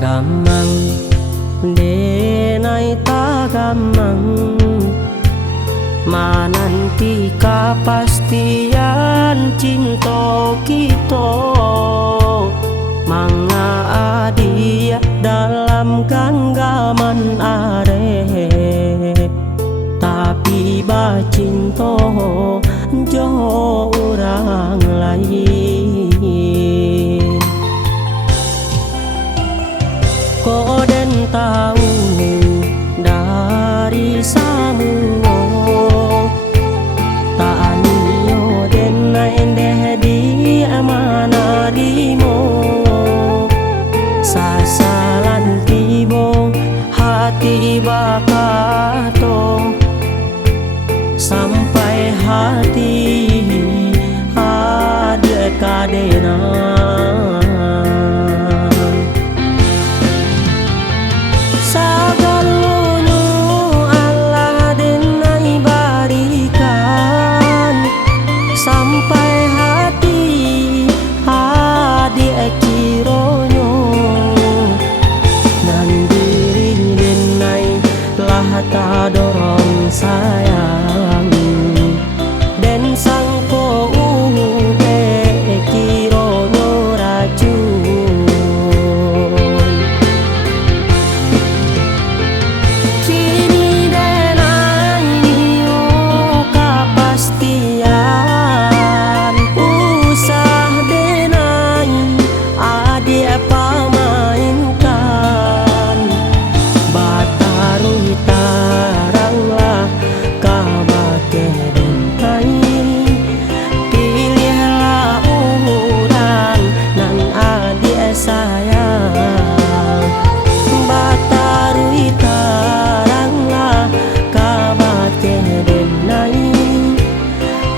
gampang, denai tak gampang menanti kepastian cinta kita. Manga adia dalam genggaman are, tapi bacinto jo orang lain. Kau den tahu dari semua, tak anio den naendeh di mana dimo. Sasalan tibo hati bakato, sampai hati ada kadena. Sagalunu Allah denai barikan, sampai hati adik kironyo. Dan diri denai lah tak dorong sayang, dan sangko uhe kironyo racun. Kini denai nio kepastian, usah denai adik pamainkan. Batarui taranglah kabake denai, pilihlah orang nan adik sayang. Batarui taranglah kabake denai,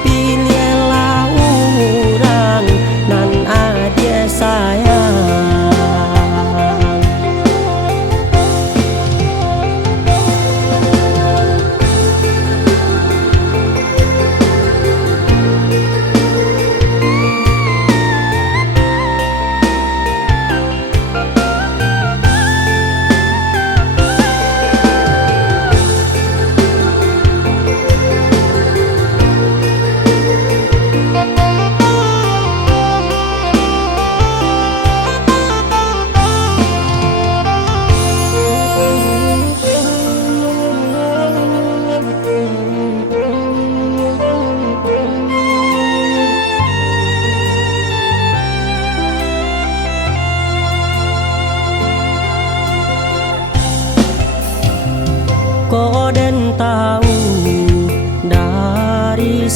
pilihlah orang nan adik sayang. Kau den tahu dari